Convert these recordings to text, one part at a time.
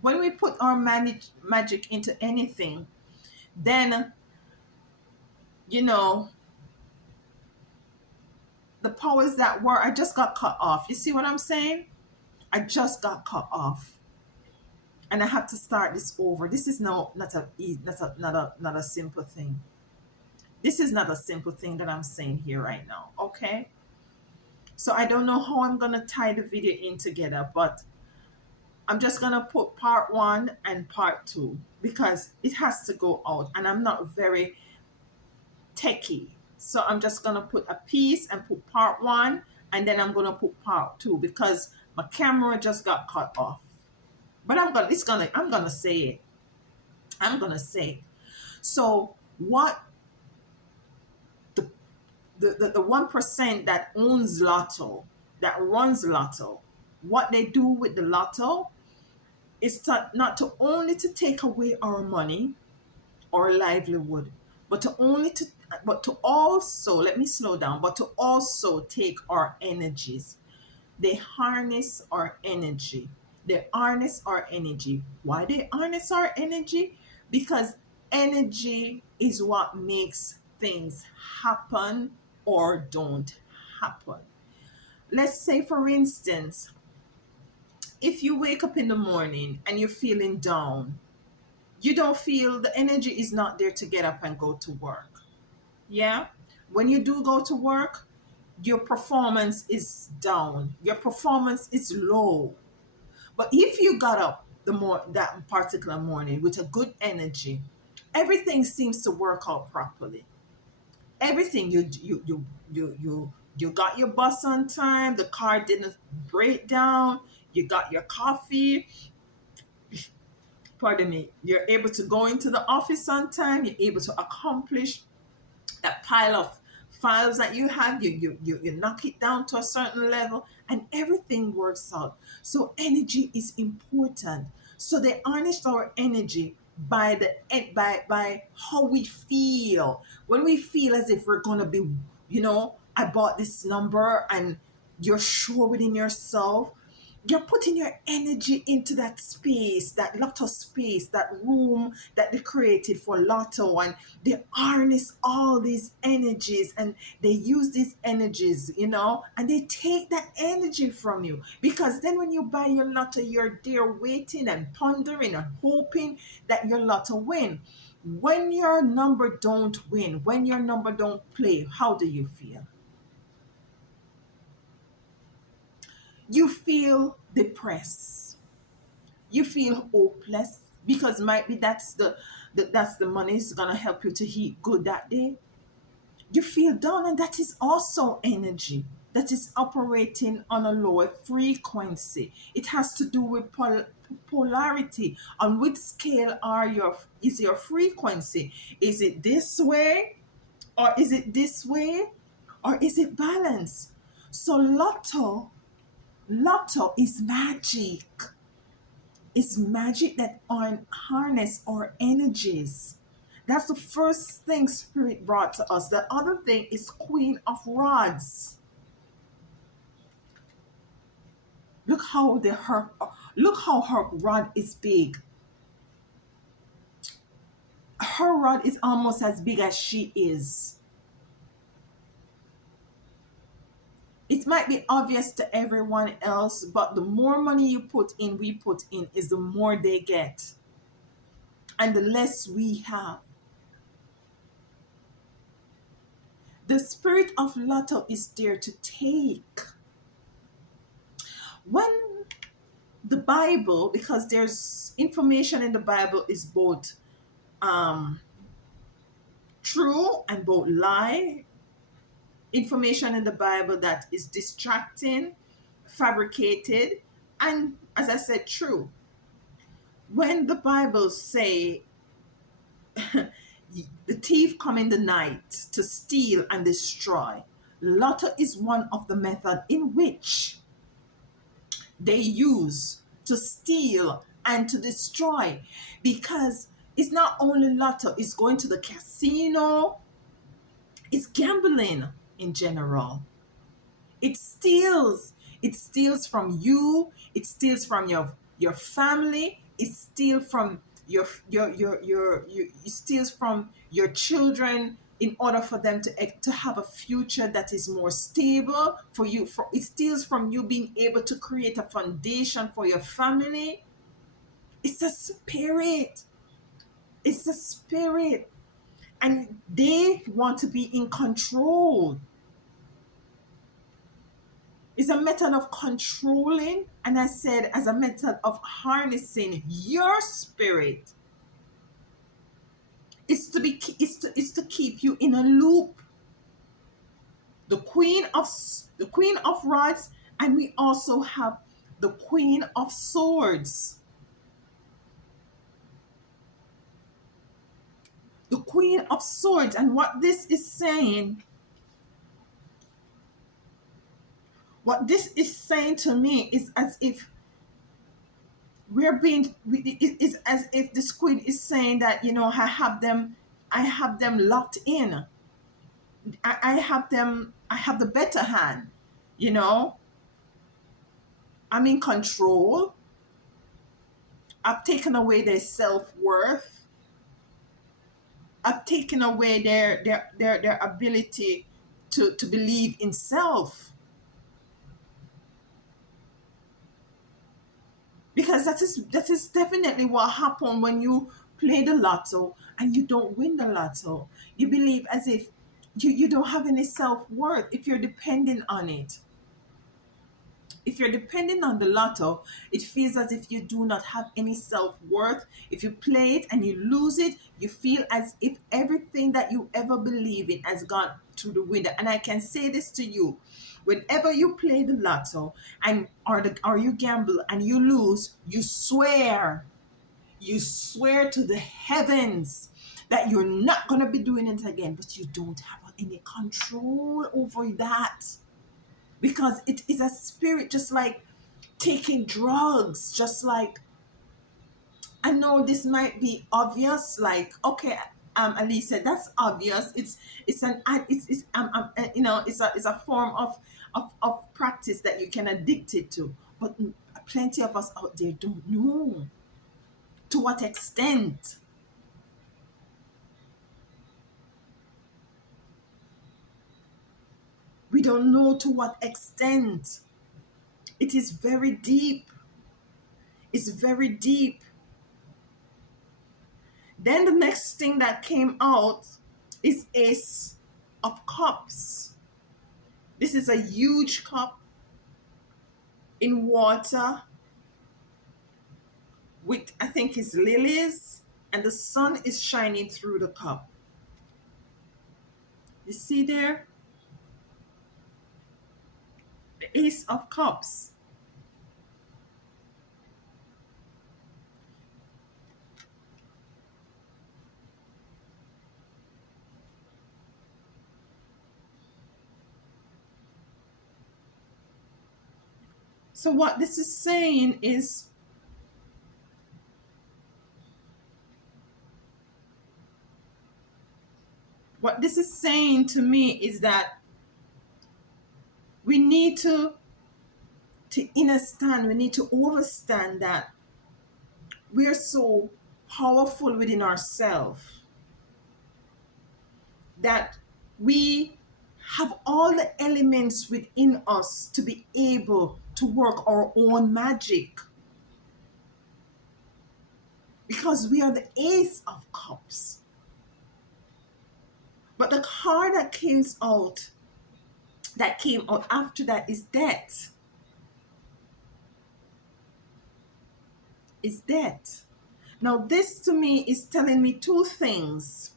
When we put our magic into anything, then, you know, the powers that were, I just got cut off. You see what I'm saying? I just got cut off. And I have to start this over. This is not a simple thing. This is not a simple thing that I'm saying here right now. Okay? So I don't know how I'm gonna tie the video in together, but I'm just gonna put part one and part two because it has to go out, and I'm not very techie. So I'm just gonna put a piece and put part one, and then I'm gonna put part two because my camera just got cut off. But I'm gonna say it. I'm gonna say it. So what the 1% that owns Lotto, that runs Lotto, what they do with the Lotto is not to only to take away our money, our livelihood, but to also, let me slow down, but to also take our energies. They harness our energy. They harness our energy. Why they harness our energy? Because energy is what makes things happen or don't happen. Let's say, for instance, if you wake up in the morning and you're feeling down, you don't feel, the energy is not there to get up and go to work. Yeah? When you do go to work, your performance is down. Your performance is low. But if you got up that particular morning with a good energy, everything seems to work out properly. Everything you got your bus on time, the car didn't break down, you got your coffee, pardon me, you're able to go into the office on time, you're able to accomplish that pile of files that you have, you knock it down to a certain level, and everything works out. So energy is important. So they harness our energy by by how we feel. When we feel as if we're gonna be, I bought this number, and you're sure within yourself, you're putting your energy into that space, that Lotto space, that room that they created for Lotto, and they harness all these energies, and they use these energies, and they take that energy from you. Because then when you buy your Lotto, you're there waiting and pondering and hoping that your Lotto win. When your number don't win, when your number don't play, how do you feel? You feel depressed, you feel hopeless, because might be that's the money is gonna help you to eat good that day. You feel down, and that is also energy that is operating on a lower frequency. It has to do with polarity. On which scale is your frequency? Is it this way, or is it this way, or is it balanced? So lotto is magic. It's magic that harness our energies. That's the first thing Spirit brought to us. The other thing is Queen of Rods. Look how look how her rod is big. Her rod is almost as big as she is. It might be obvious to everyone else, but the more money we put in, is the more they get, and the less we have. The spirit of Lotto is there to take. When the Bible, because there's information in the Bible is both um, true and both lie. Information in the Bible that is distracting, fabricated, and, as I said, true. When the Bible say the thief come in the night to steal and destroy, Lotto is one of the method in which they use to steal and to destroy, because it's not only Lotto, it's going to the casino, it's gambling in general. It steals from you, it steals from your family, it steals from it steals from your children in order for them to have a future that is more stable for you. It steals from you being able to create a foundation for your family. It's a spirit. It's a spirit. And they want to be in control. It's a method of controlling, and I said, as a method of harnessing your spirit. It's to keep you in a loop. The queen of rods, and we also have the queen of swords. The queen of swords, and what this is saying to me is as if it is as if the squid is saying that, I have them locked in. I have the better hand. you know I'm in control. I've taken away their self-worth. I've taken away their ability to believe in self. Because that is definitely what happened when you play the lotto and you don't win the lotto. You believe as if you don't have any self-worth if you're depending on it. If you're depending on the lotto, it feels as if you do not have any self-worth. If you play it and you lose it, you feel as if everything that you ever believe in has gone through the window. And I can say this to you: whenever you play the lotto or you gamble and you lose, you swear to the heavens that you're not going to be doing it again, but you don't have any control over that, because it is a spirit, just like taking drugs. Just like, I know this might be obvious, like, okay, Alisa, that's obvious. It's a form of practice that you can addict it to, but plenty of us out there don't know to what extent. We don't know to what extent. It is very deep. It's very deep. Then the next thing that came out is Ace of Cups. This is a huge cup in water with, I think, is lilies, and the sun is shining through the cup. You see there? The Ace of Cups. So what this is saying is, what this is saying to me is that we need to understand, we need to understand that we're so powerful within ourselves, that we have all the elements within us to be able to work our own magic, because we are the Ace of Cups. But the card that came out after that is death. Is death. Now this to me is telling me two things.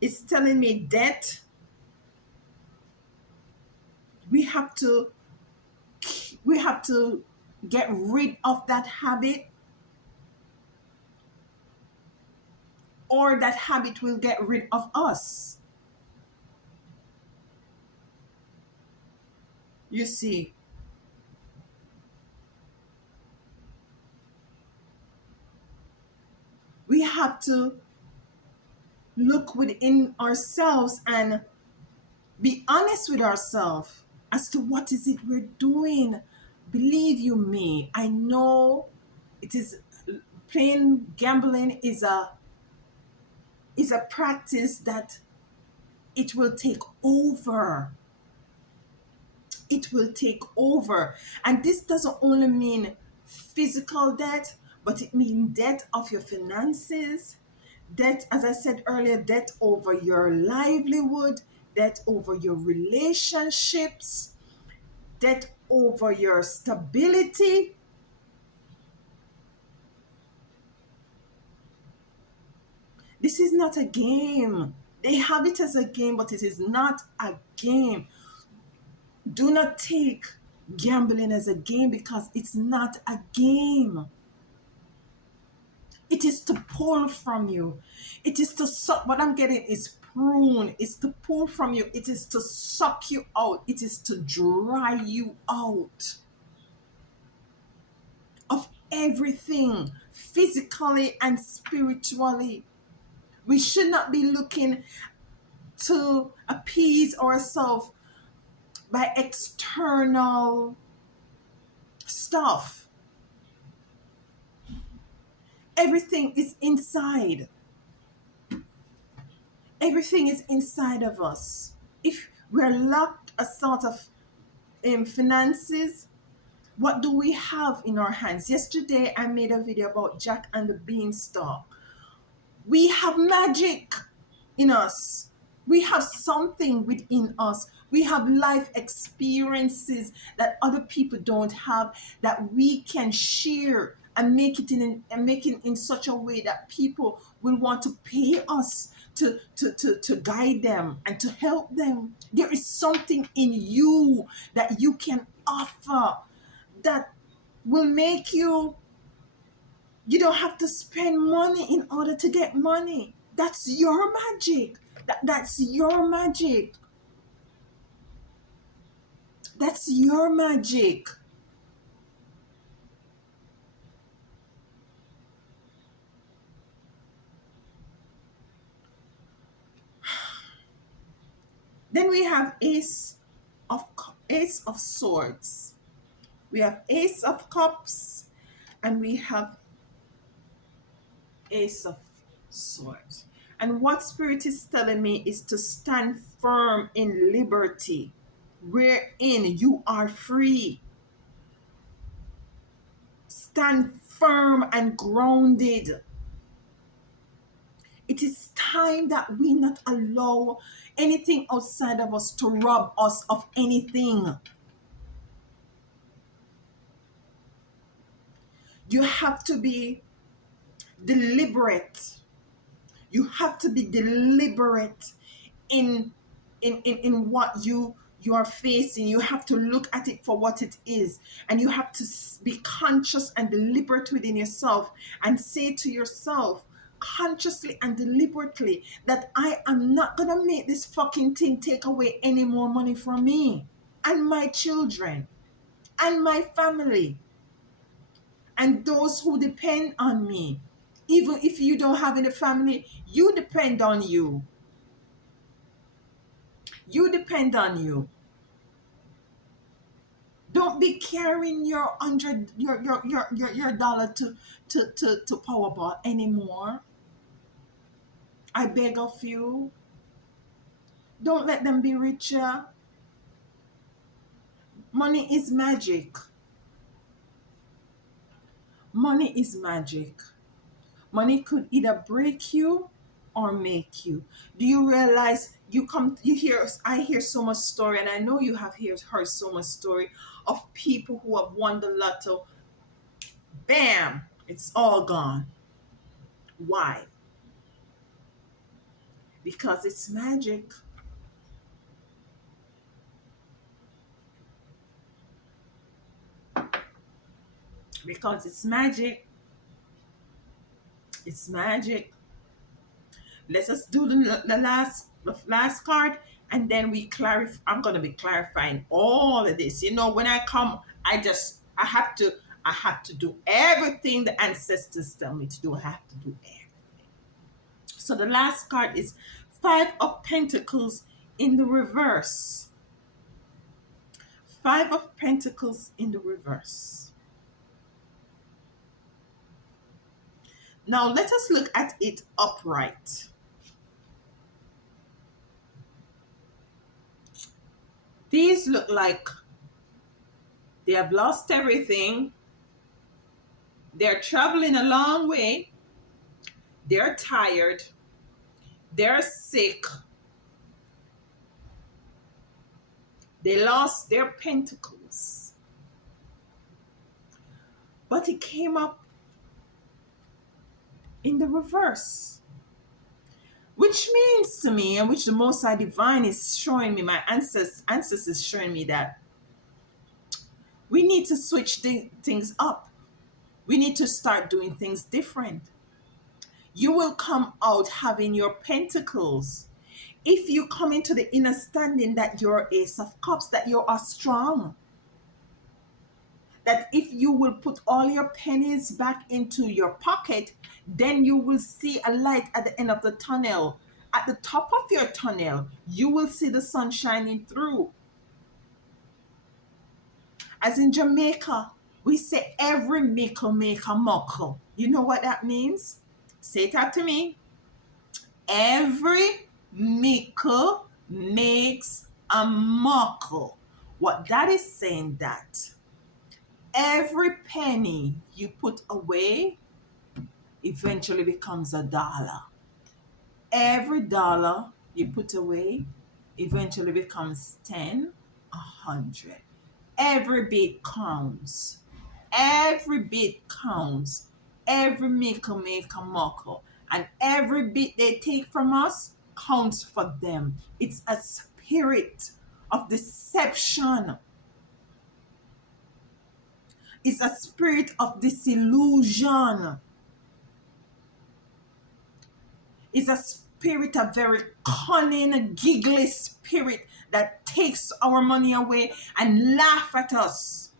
It's telling me death. We have to get rid of that habit, or that habit will get rid of us. You see, we have to look within ourselves and be honest with ourselves as to what is it we're doing. Believe you me, I know it is playing gambling is a practice that it will take over. It will take over. And this doesn't only mean physical debt, but it means debt of your finances, debt, as I said earlier, debt over your livelihood, debt over your relationships, debt over your stability. This is not a game. They have it as a game, but it is not a game. Do not take gambling as a game, because it's not a game. It is to pull from you. It is to suck. What I'm getting is prune. It's to pull from you. It is to suck you out. It is to dry you out of everything, physically and spiritually. We should not be looking to appease ourselves by external stuff. Everything is inside. Everything is inside of us. If we're locked a sort of finances, what do we have in our hands? Yesterday, I made a video about Jack and the Beanstalk. We have magic in us. We have something within us. We have life experiences that other people don't have, that we can share and make it in such a way that people will want to pay us to guide them and to help them. There is something in you that you can offer that will make you don't have to spend money in order to get money. That's your magic. That's your magic. That's your magic. Then we have Ace of Swords. We have Ace of Cups, and we have Ace of Swords. And what Spirit is telling me is to stand firm in liberty, wherein you are free. Stand firm and grounded. It is time that we not allow anything outside of us to rob us of anything. You have to be deliberate. You have to be deliberate in what you are facing. You have to look at it for what it is, and you have to be conscious and deliberate within yourself and say to yourself consciously and deliberately that I am not gonna make this fucking thing take away any more money from me and my children and my family and those who depend on me. Even if you don't have any family, you depend on you. You depend on you. Don't be carrying your hundred your dollar to Powerball anymore. I beg of you. Don't let them be richer. Money is magic. Money is magic. Money could either break you or make you. Do you realize I hear so much story, and I know you have heard so much story of people who have won the lotto. Bam, it's all gone. Why? Because it's magic. Because it's magic. It's magic. Let us do the last card, and then we clarify. I'm gonna be clarifying all of this. When I come, I have to do everything the ancestors tell me to do. I have to do everything. So the last card is Five of Pentacles in the reverse. Five of Pentacles in the reverse. Now let us look at it upright. These look like they have lost everything. They're traveling a long way. They're tired. They're sick. They lost their pentacles. But it came up in the reverse. Which means to me, and which the Most High Divine is showing me, my ancestors is showing me that we need to switch things up. We need to start doing things different. You will come out having your pentacles if you come into the understanding that you're Ace of Cups, that you are strong. That if you will put all your pennies back into your pocket, then you will see a light at the end of the tunnel. At the top of your tunnel, you will see the sun shining through. As in Jamaica, we say every mickle make a muckle. You know what that means? Say it after me. Every mickle makes a muckle. What that is saying that every penny you put away eventually becomes a dollar. Every dollar you put away eventually becomes 10, 100. Every bit counts. Every bit counts. Every mickle make a muckle. And every bit they take from us counts for them. It's a spirit of deception. It's a spirit of disillusion. It's a spirit, a very cunning, giggly spirit that takes our money away and laugh at us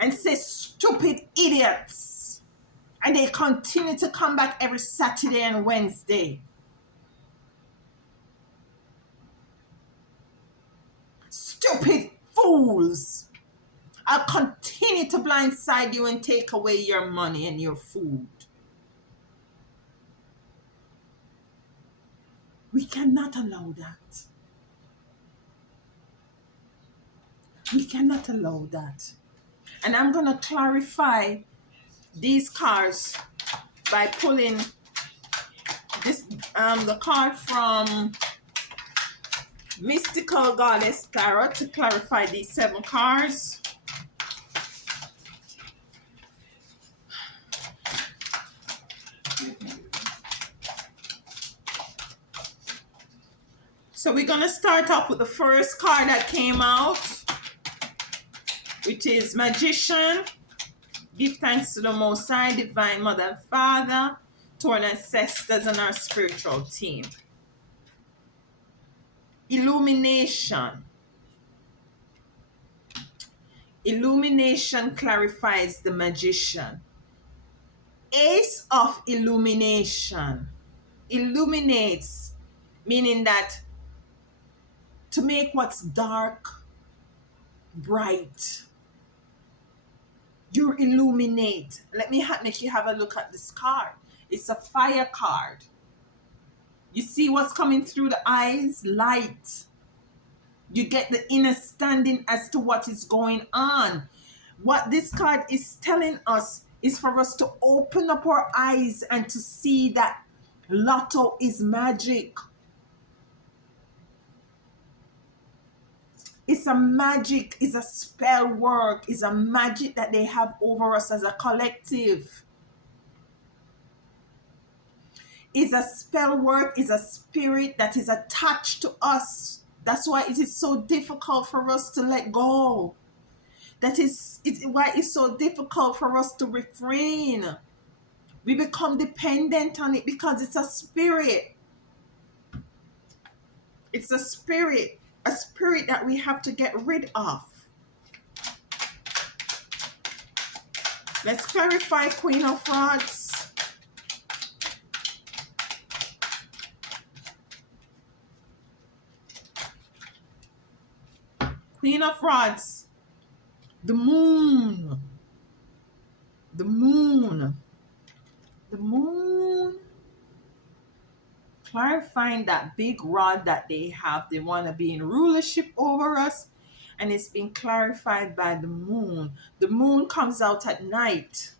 and say stupid idiots. And they continue to come back every Saturday and Wednesday. Stupid fools. I'll continue to blindside you and take away your money and your food. We cannot allow that. We cannot allow that. And I'm going to clarify these cards by pulling this the card from Mystical Goddess Tarot to clarify these 7 cards. So we're going to start off with the first card that came out, which is Magician. Give thanks to the Most High, Divine Mother and Father, to our ancestors and our spiritual team. Illumination. Illumination clarifies the Magician. Ace of Illumination. Illuminates, meaning that to make what's dark bright. You illuminate. Let me make you have a look at this card. It's a fire card. You see what's coming through the eyes? Light. You get the understanding as to what is going on. What this card is telling us is for us to open up our eyes and to see that Lotto is magic. It's a magic, it's a spell work, it's a magic that they have over us as a collective. It's a spell work, it's a spirit that is attached to us. That's why it is so difficult for us to let go. That is why it's so difficult for us to refrain. We become dependent on it because it's a spirit. It's a spirit that we have to get rid of. Let's clarify Queen of Rods. Queen of Rods. The moon. The moon. The moon. Clarifying that big rod that they have. They want to be in rulership over us. And it's been clarified by the moon. The moon comes out at night.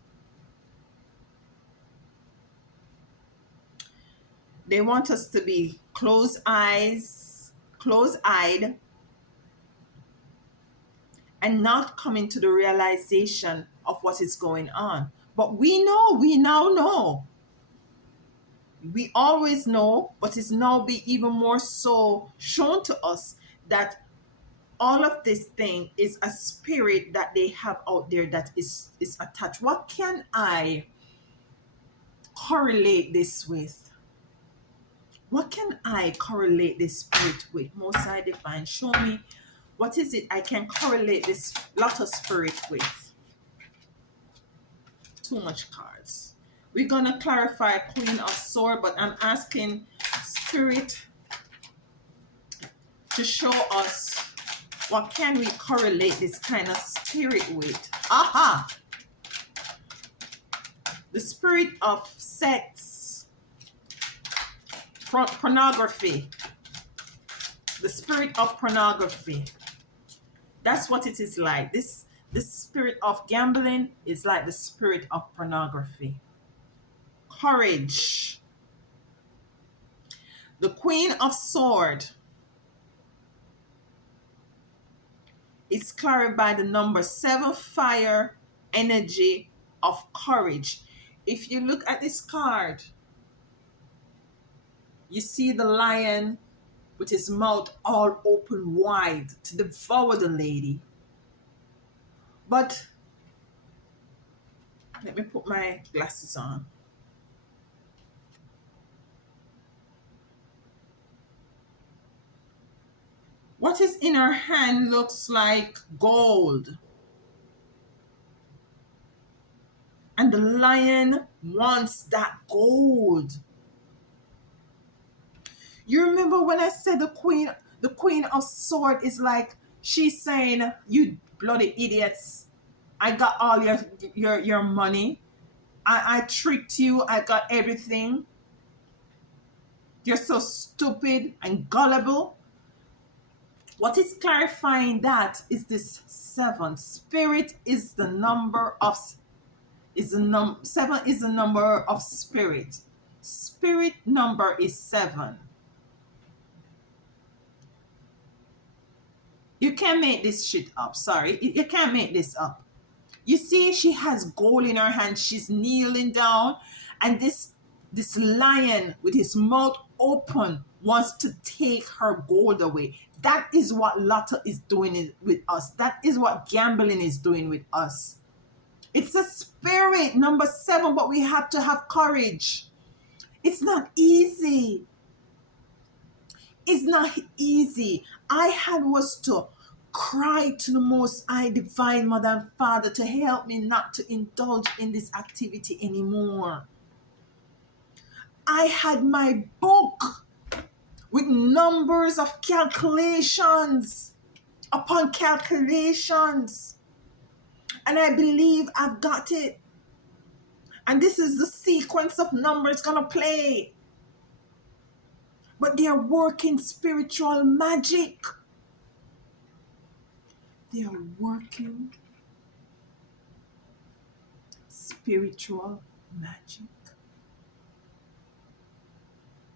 They want us to be closed-eyed, and not coming to the realization of what is going on. But we now know. We always know, but it's now be even more so shown to us that all of this thing is a spirit that they have out there that is attached. What can I correlate this with? What can I correlate this spirit with? Most High Divine, show me what is it I can correlate this lot of spirit with. Too much cards. We're going to clarify Queen of Swords, but I'm asking Spirit to show us what can we correlate this kind of spirit with. Aha! The spirit of sex, pornography. The spirit of pornography. That's what it is like. This spirit of gambling is like the spirit of pornography. Courage. The Queen of Swords is carried by the number 7, fire, energy of courage. If you look at this card, you see the lion with his mouth all open wide to devour the lady. But let me put my glasses on. What is in her hand looks like gold. And the lion wants that gold. You remember when I said the queen of swords is like, she's saying, you bloody idiots, I got all your money. I tricked you. I got everything. You're so stupid and gullible. What is clarifying that is this 7. Spirit is the number of 7 is the number of spirit. Spirit number is 7. You can't make this shit up. Sorry. You can't make this up. You see, she has gold in her hand. She's kneeling down. And this lion with his mouth open wants to take her gold away. That is what Lotta is doing with us. That is what gambling is doing with us. It's a spirit, number 7, but we have to have courage. It's not easy. It's not easy. I had was to cry to the Most High Divine Mother and Father to help me not to indulge in this activity anymore. I had my book with numbers of calculations upon calculations. And I believe I've got it. And this is the sequence of numbers gonna play. But they are working spiritual magic. They are working spiritual magic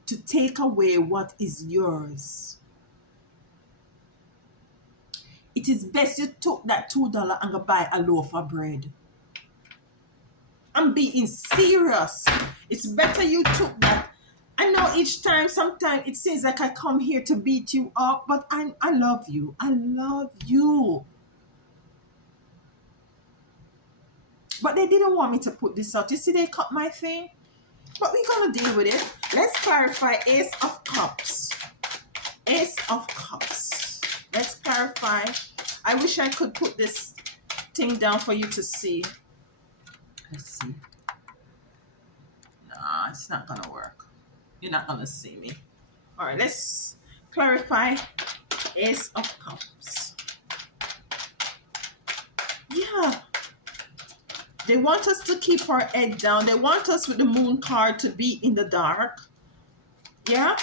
to take away what is yours. It is best you took that $2 and go buy a loaf of bread. I'm being serious. It's better you took that. I know each time, sometimes it seems like I come here to beat you up, but I love you. I love you. But they didn't want me to put this out. You see, they cut my thing. But we're going to deal with it. Let's clarify Ace of Cups. Ace of Cups. Let's clarify. I wish I could put this thing down for you to see. Let's see. Nah, it's not going to work. You're not going to see me. All right, let's clarify Ace of Cups. Yeah. They want us to keep our head down. They want us with the moon card to be in the dark. Yeah.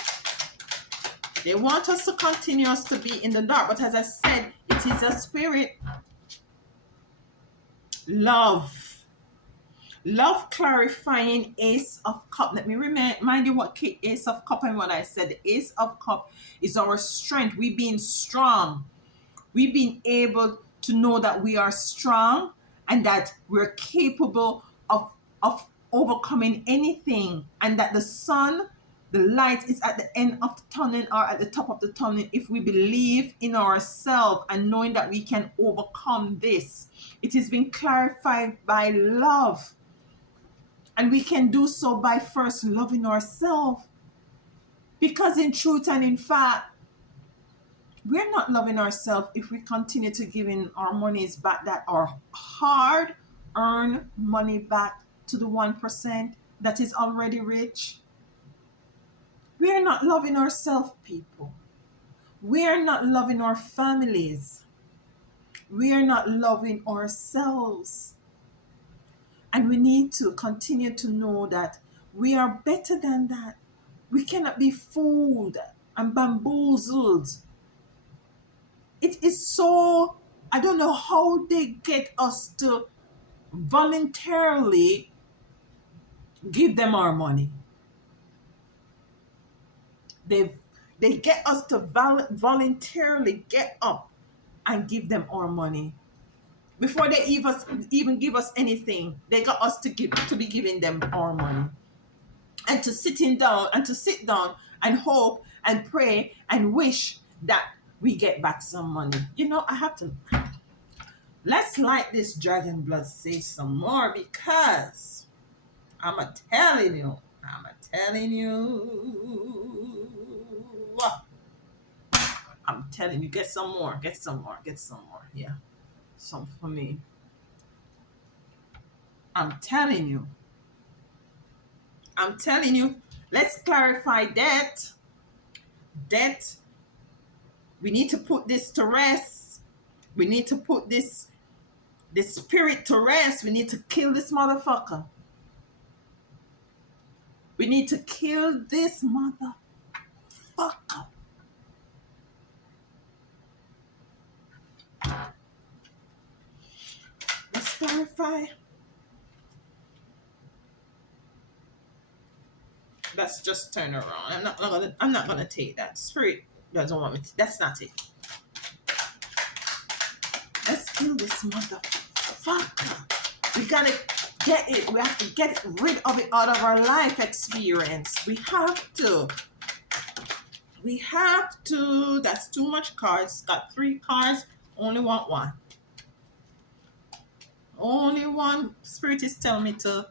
They want us to continue us to be in the dark. But as I said, it is a spirit. Love. Love clarifying Ace of Cup. Let me remind you what Ace of Cup and what I said. The Ace of Cup is our strength. We being strong. We being able to know that we are strong and that we're capable of overcoming anything, and that the sun, the light is at the end of the tunnel or at the top of the tunnel if we believe in ourselves and knowing that we can overcome this. It has been clarified by love. And we can do so by first loving ourselves. Because in truth and in fact, we're not loving ourselves if we continue to giving our monies back, that are hard earned money back to the 1% that is already rich. We are not loving ourselves, people. We are not loving our families. We are not loving ourselves. And we need to continue to know that we are better than that. We cannot be fooled and bamboozled. It is so, I don't know how they get us to voluntarily give them our money. They get us to voluntarily get up and give them our money. Before they even give us anything, they got us to be giving them our money. And to sit down and hope and pray and wish that we get back some money. You know, I have to. Let's light this dragon blood say some more, because I'm telling you. I'm telling you, get some more. Yeah, some for me. I'm telling you. Let's clarify debt. We need to put this to rest. We need to put this spirit to rest. We need to kill this motherfucker. We need to kill this motherfucker. Let's clarify. Let's just turn around. I'm not gonna take that. Spirit doesn't want me to. That's not it. Let's kill this motherfucker. We gotta get it. We have to get rid of it out of our life experience. We have to. That's too much cards. Got 3 cards. Only want 1. Only one. Spirit is telling me to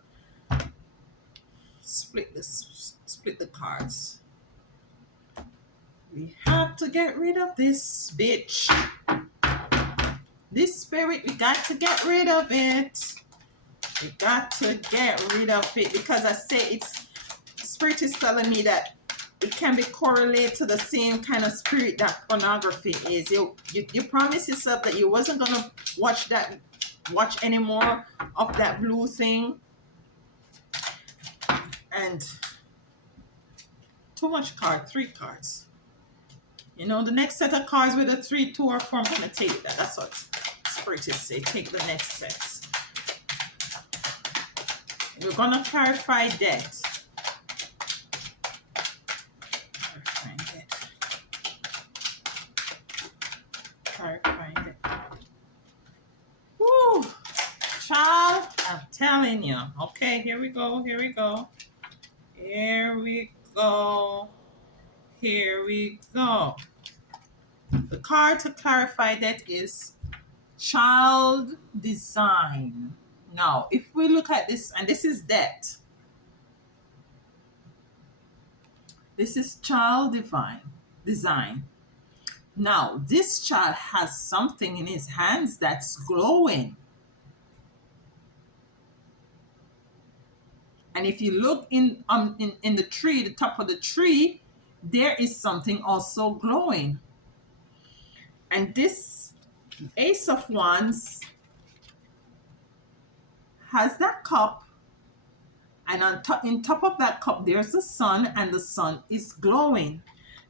split the cards. We have to get rid of this bitch. This spirit, we got to get rid of it. We got to get rid of it, because I say spirit is telling me that it can be correlated to the same kind of spirit that pornography is. You promised yourself that you wasn't gonna watch any more of that blue thing, and too much card. 3 cards. You know, the next set of cards with a 3, 2, or 4, I'm gonna take that. That's what spirit is saying. Take the next set. We're gonna clarify debt. Clarifying debt. Woo! Child, I'm telling you. Okay, here we go. The card to clarify that is child design. Now, if we look at this, and this is debt. This is child design. Now, this child has something in his hands that's glowing. And if you look in the tree, the top of the tree, there is something also glowing. And this Ace of Wands has that cup, and in top of that cup there's the sun, and the sun is glowing.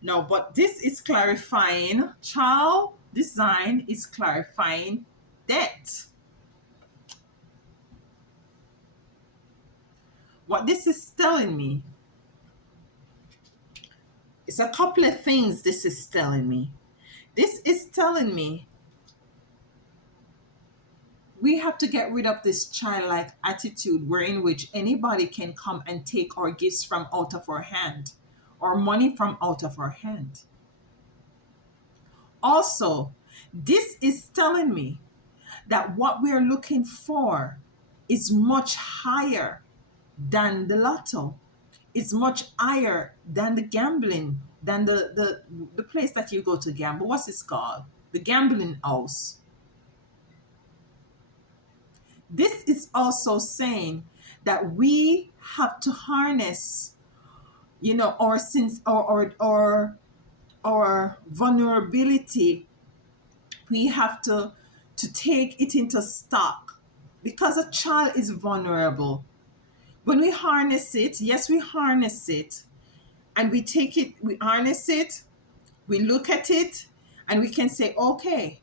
Now, but this is clarifying, child design is clarifying debt. What this is telling me, it's a couple of things this is telling me. This is telling me we have to get rid of this childlike attitude wherein which anybody can come and take our gifts from out of our hand, or money from out of our hand. Also, this is telling me that what we're looking for is much higher than the lotto. It's much higher than the gambling, than the place that you go to gamble. What's it called? The gambling house. This is also saying that we have to harness, our sins, or vulnerability. We have to take it into stock, because a child is vulnerable. When we harness it, yes, we harness it, and we take it, we harness it, we look at it, and we can say, okay,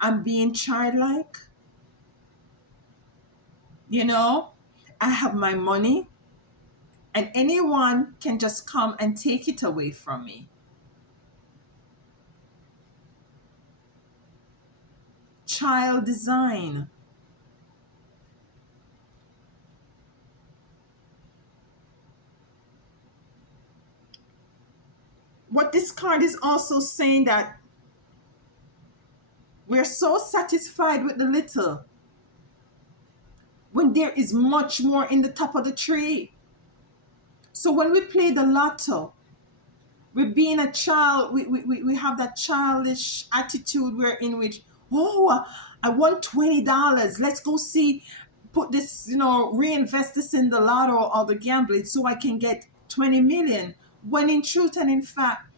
I'm being childlike. I have my money, and anyone can just come and take it away from me. Child design. What this card is also saying, that we're so satisfied with the little when there is much more in the top of the tree. So when we play the lotto, we're being a child, we have that childish attitude where in which, oh, I won $20. Let's go see, put this, reinvest this in the lotto or the gambling so I can get 20 million. When in truth and in fact,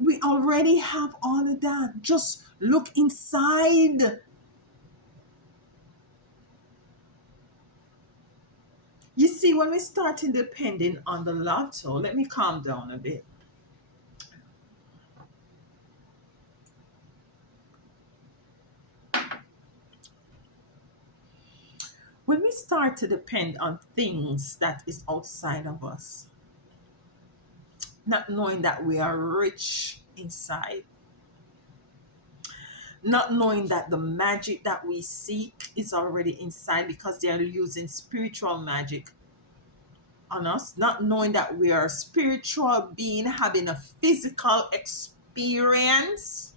we already have all of that. Just look inside. You see, when we start depending on the lotto, let me calm down a bit. When we start to depend on things that is outside of us, not knowing that we are rich inside, not knowing that the magic that we seek is already inside, because they are using spiritual magic on us, not knowing that we are a spiritual being having a physical experience.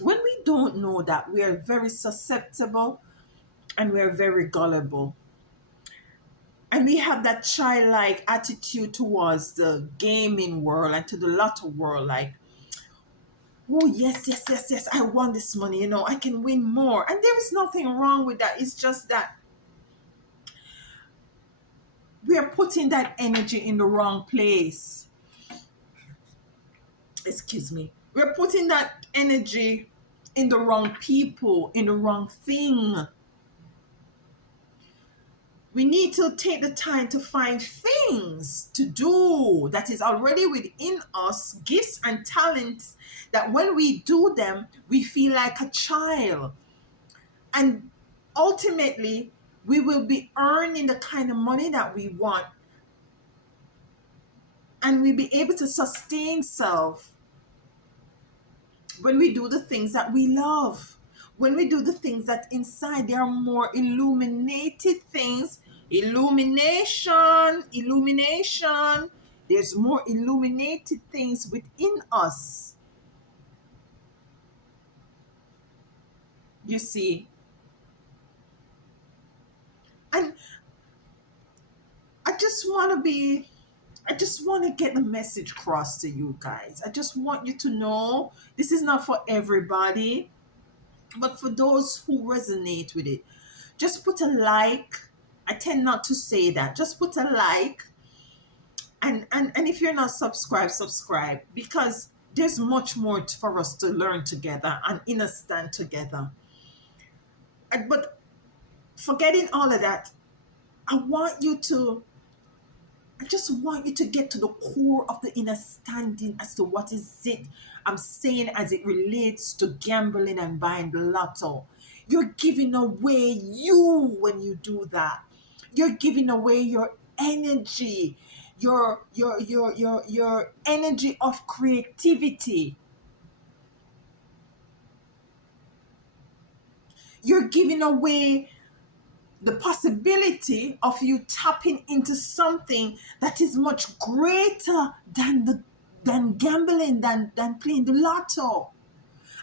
When we don't know that, we are very susceptible and we are very gullible. And we have that childlike attitude towards the gaming world and to the lotto world, like, oh, yes, yes, yes, yes, I want this money, I can win more. And there is nothing wrong with that. It's just that we are putting that energy in the wrong place. Excuse me. We're putting that energy in the wrong people, in the wrong thing. We need to take the time to find things to do that is already within us, gifts and talents, that when we do them, we feel like a child. And ultimately, we will be earning the kind of money that we want. And we'll be able to sustain self when we do the things that we love. When we do the things that inside, there are more illuminated things. Illumination. There's more illuminated things within us. You see? And I just want to get the message across to you guys. I just want you to know this is not for everybody, but for those who resonate with it. Just put a like. I tend not to say that. Just put a like. And if you're not subscribed, subscribe, because there's much more for us to learn together and understand together. But Forgetting all of that, I just want you to get to the core of the understanding as to what is it I'm saying as it relates to gambling and buying the lotto. You're giving away you when you do that. You're giving away your energy, your energy of creativity. You're giving away the possibility of you tapping into something that is much greater than gambling, than playing the lotto.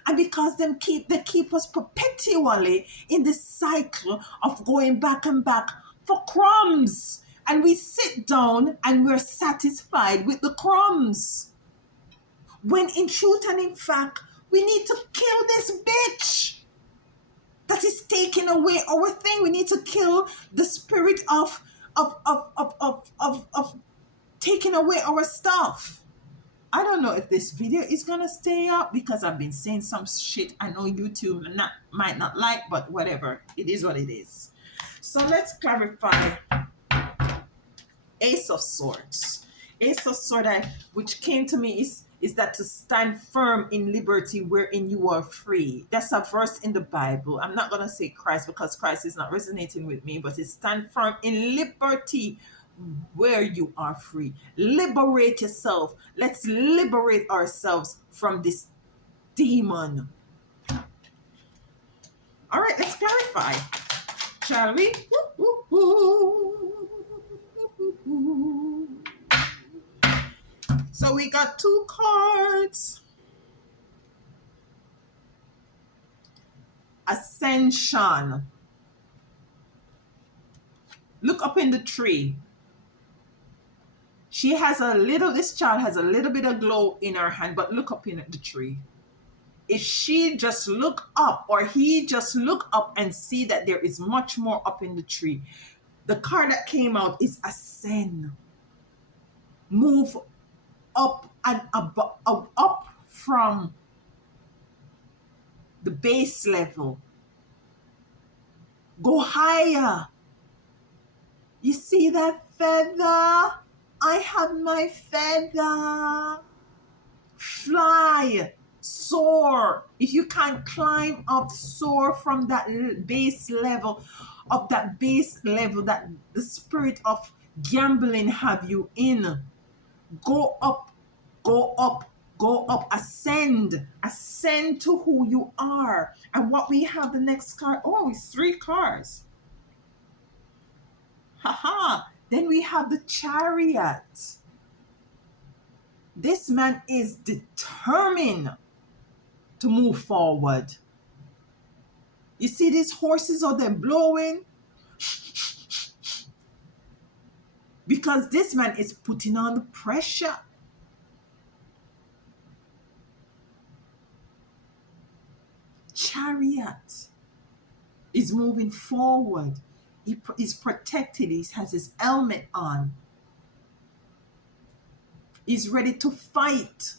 And because they keep us perpetually in this cycle of going back and back for crumbs. And we sit down and we're satisfied with the crumbs. When in truth and in fact, we need to kill this bitch that is taking away our thing. We need to kill the spirit of taking away our stuff. I don't know if this video is gonna stay up because I've been saying some shit I know YouTube might not like, but whatever. It is what it is. So let's clarify Ace of Swords. Ace of Swords, which came to me is that to stand firm in liberty wherein you are free. That's a verse in the Bible. I'm not going to say Christ because Christ is not resonating with me, but it's stand firm in liberty where you are free. Liberate yourself. Let's liberate ourselves from this demon. All right, let's clarify, shall we? So we got 2 cards. Ascension. Look up in the tree. This child has a little bit of glow in her hand, but look up in the tree. If she just look up or he just look up and see that there is much more up in the tree. The card that came out is ascend. Move up and up from the base level. Go higher. You see that feather? I have my feather. Fly, soar. If you can climb up, soar from that base level, that the spirit of gambling have you in. Go up, go up, go up, ascend to who you are. And what we have the next card, it's 3 cards. Haha. Then we have the Chariot. This man is determined to move forward. You see these horses are them blowing? Because this man is putting on the pressure. Chariot is moving forward. He is protected. He has his helmet on. He's ready to fight.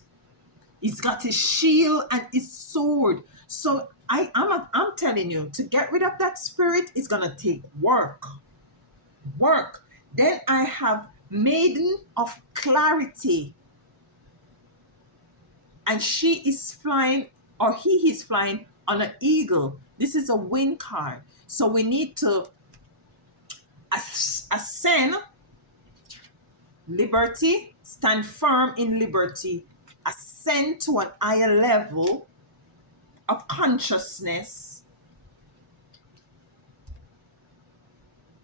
He's got his shield and his sword. So I'm telling you, to get rid of that spirit is going to take work. Then I have Maiden of Clarity. And she is flying, or he is flying on an eagle. This is a wind card. So we need to ascend, liberty, stand firm in liberty, ascend to an higher level of consciousness,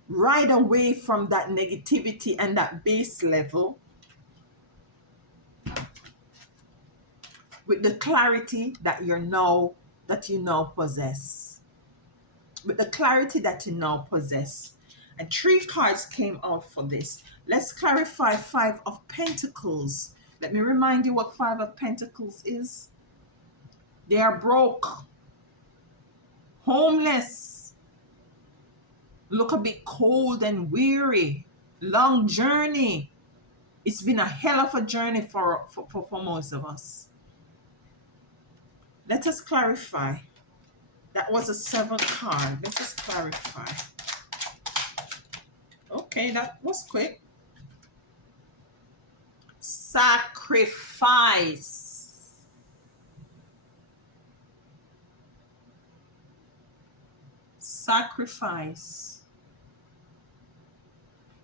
ride away from that negativity and that base level with the clarity that you now possess. With the clarity that you now possess. And 3 cards came out for this. Let's clarify 5 of Pentacles. Let me remind you what 5 of Pentacles is. They are broke, homeless, look a bit cold and weary, long journey. It's been a hell of a journey for most of us. Let us clarify. That was a 7th card. Let us clarify. Okay, that was quick. Sacrifice. Sacrifice.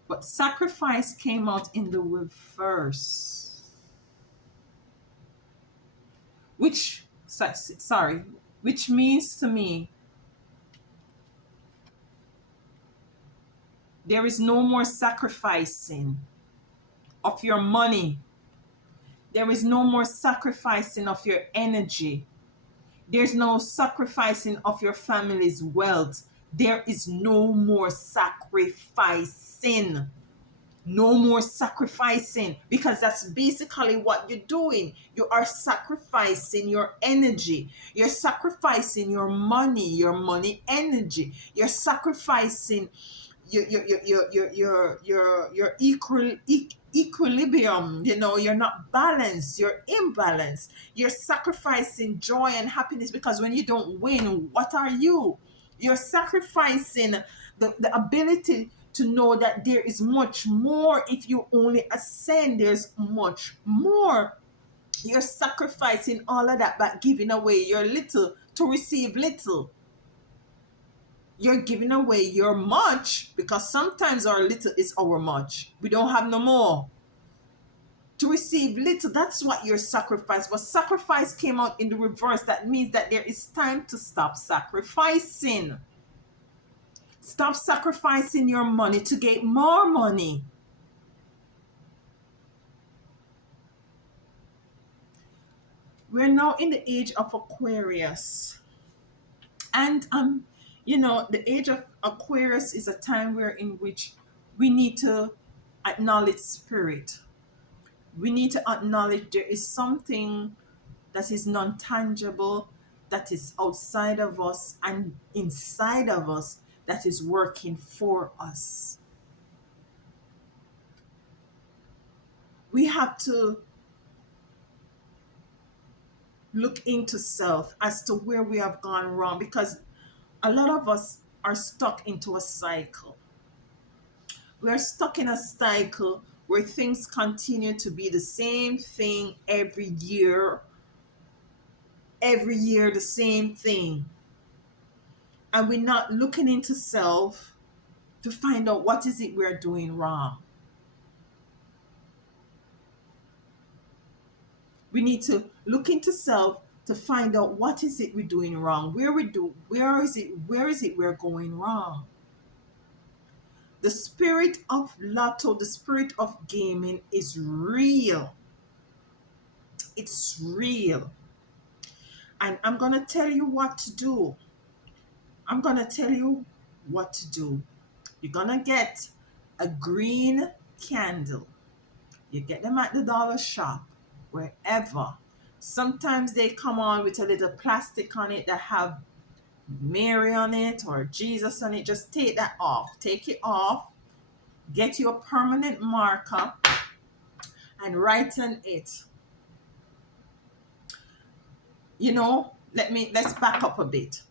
But sacrifice came out in the reverse. Sorry, which means to me, there is no more sacrificing of your money. There is no more sacrificing of your energy. There's no sacrificing of your family's wealth. There is no more sacrificing. No more sacrificing, because that's basically what you're doing. You are sacrificing your energy. You're sacrificing your money energy. You're sacrificing your equilibrium. You're not balanced, you're imbalanced. You're sacrificing joy and happiness, because when you don't win, what are you? You're sacrificing the ability to know that there is much more. If you only ascend, there's much more. You're sacrificing all of that by giving away your little to receive little. You're giving away your much, because sometimes our little is our much. We don't have no more. To receive little, that's what your sacrifice was. Sacrifice came out in the reverse. That means that there is time to stop sacrificing. Stop sacrificing your money to get more money. We're now in the age of Aquarius. And the age of Aquarius is a time where in which we need to acknowledge spirit. We need to acknowledge there is something that is non-tangible, that is outside of us and inside of us, that is working for us. We have to look into self as to where we have gone wrong, because a lot of us are stuck into a cycle. We're stuck in a cycle where things continue to be the same thing every year the same thing. And we're not looking into self to find out what is it we're doing wrong. We need to look into self to find out what is it we're doing wrong, where is it we're going wrong. The spirit of lotto, the spirit of gaming is real. It's real. And I'm going to tell you what to do. I'm going to tell you what to do. You're going to get a green candle. You get them at the dollar shop, wherever. Sometimes they come on with a little plastic on it that have Mary on it or Jesus on it. Just take that off. Take it off. Get you a permanent marker and write on it. Let's back up a bit.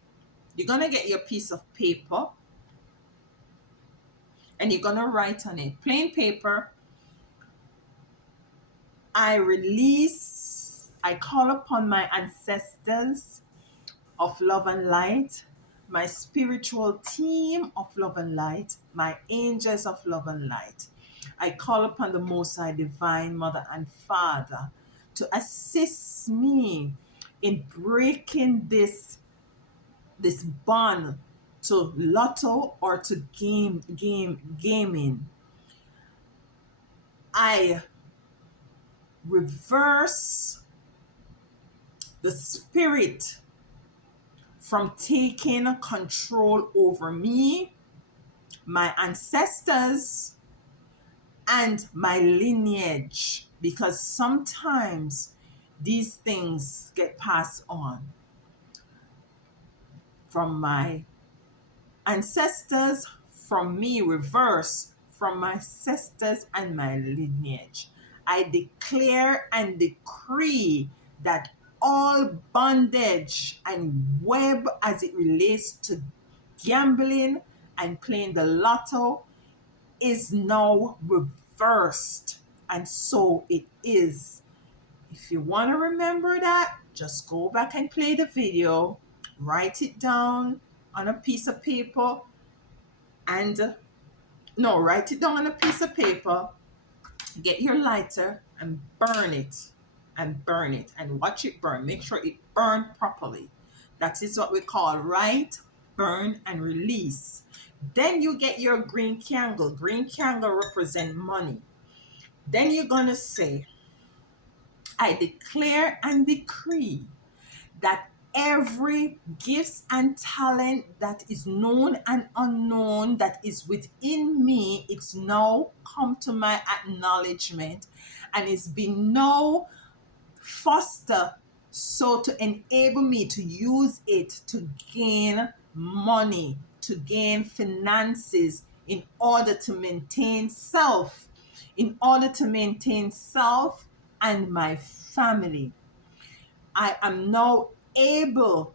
You're going to get your piece of paper and you're going to write on it, plain paper. I call upon my ancestors of love and light, my spiritual team of love and light, my angels of love and light. I call upon the Most High Divine Mother and Father to assist me in breaking this bond to lotto or to gaming. I reverse the spirit from taking control over me, my ancestors, and my lineage, because sometimes these things get passed on from my ancestors, from me, reverse from my sisters and my lineage. I declare and decree that all bondage and web as it relates to gambling and playing the lotto is now reversed. And so it is. If you want to remember that, just go back and play the video, write it down on a piece of paper, and no, write it down on a piece of paper, get your lighter and burn it, and watch it burn. Make sure it burned properly. That is what we call write, burn, and release. Then you get your green candle. Green candle represent money. Then you're going to say, I declare and decree that every gifts and talent that is known and unknown that is within me, it's now come to my acknowledgement and it's been now fostered so to enable me to use it to gain money, to gain finances in order to maintain self, and my family. I am now able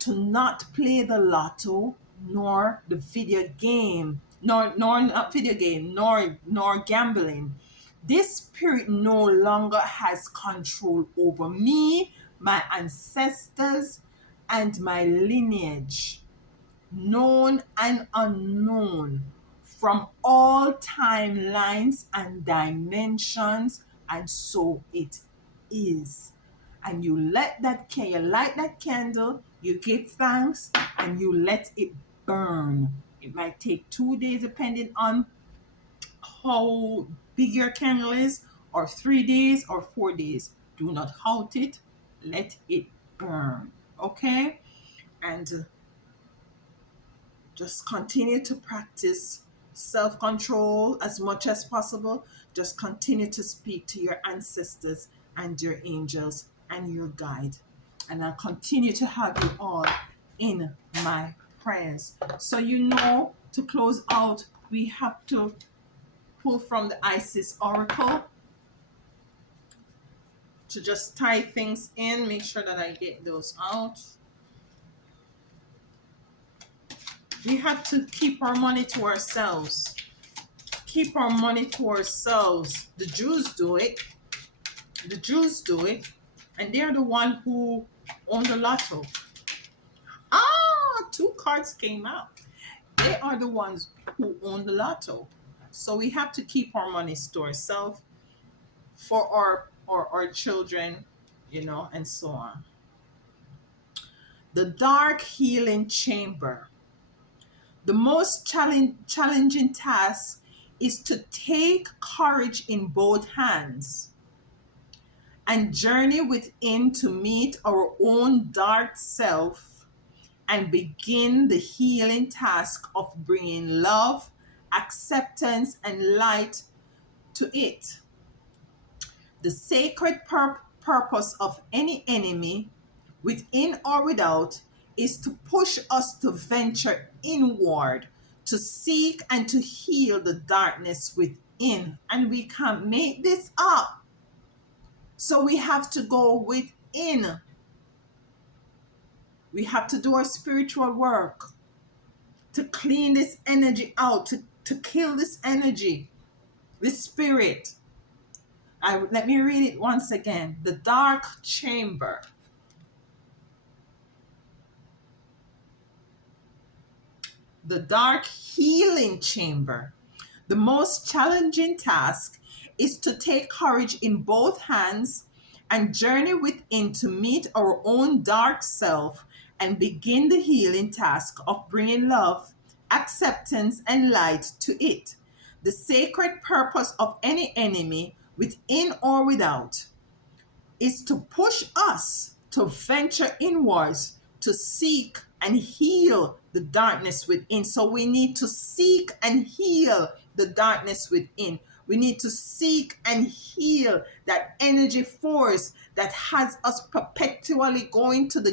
to not play the lotto nor the video game, nor not video game, nor gambling. This spirit no longer has control over me, my ancestors, and my lineage, known and unknown, from all timelines and dimensions, and so it is. And you light that candle, you give thanks, and you let it burn. It might take 2 days depending on how big your candle is, or 3 days or 4 days. Do not halt it, let it burn. Okay? And just continue to practice self-control as much as possible. Just continue to speak to your ancestors and your angels and your guide. And I'll continue to have you all in my prayers. So to close out, we have to pull from the Isis Oracle to just tie things in. Make sure that I get those out. We have to keep our money to ourselves. Keep our money to ourselves. The Jews do it. And they're the one who own the lotto. 2 cards came out. They are the ones who own the lotto. So we have to keep our money to ourselves for our children, and so on. The dark healing chamber. The most challenging task is to take courage in both hands and journey within to meet our own dark self and begin the healing task of bringing love, acceptance, and light to it. The sacred purpose of any enemy, within or without, is to push us to venture inward, to seek and to heal the darkness within. And we can't make this up. So we have to go within. We have to do our spiritual work to clean this energy out, to kill this energy, this spirit. Let me read it once again. The dark chamber. The dark healing chamber. The most challenging task is to take courage in both hands and journey within to meet our own dark self and begin the healing task of bringing love, acceptance, and light to it. The sacred purpose of any enemy, within or without, is to push us to venture inwards, to seek and heal the darkness within. So we need to seek and heal the darkness within. We need to seek and heal that energy force that has us perpetually going to the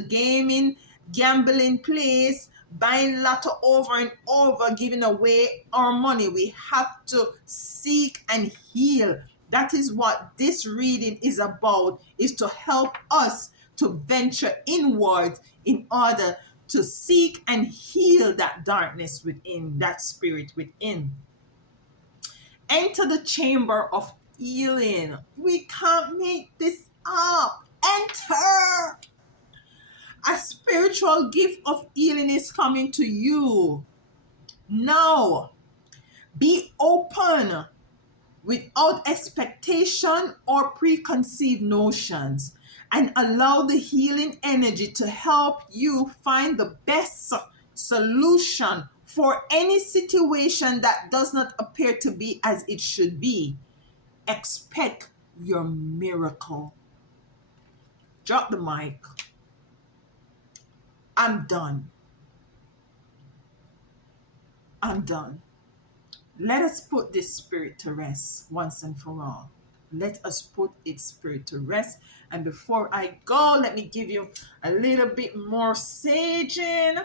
gambling place, buying lotto over and over, giving away our money. We have to seek and heal. That is what this reading is about, is to help us to venture inwards in order to seek and heal that darkness within, that spirit within. Enter the chamber of healing. We can't make this up. Enter. A spiritual gift of healing is coming to you. Now, be open without expectation or preconceived notions and allow the healing energy to help you find the best solution for any situation that does not appear to be as it should be. Expect your miracle. Drop the mic. I'm done. I'm done. Let us put this spirit to rest once and for all. Let us put its spirit to rest. And before I go, let me give you a little bit more saging.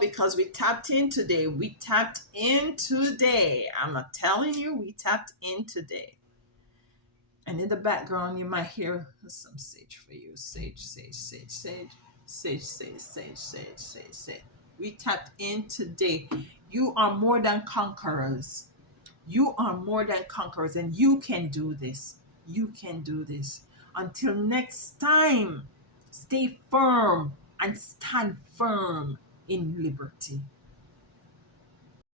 Because we tapped in today. We tapped in today. I'm not telling you, we tapped in today. And in the background, you might hear some sage for you. Sage, sage, sage, sage, sage, sage, sage, sage, sage, sage. We tapped in today. You are more than conquerors. You are more than conquerors, and you can do this. You can do this. Until next time, stay firm and stand firm in liberty.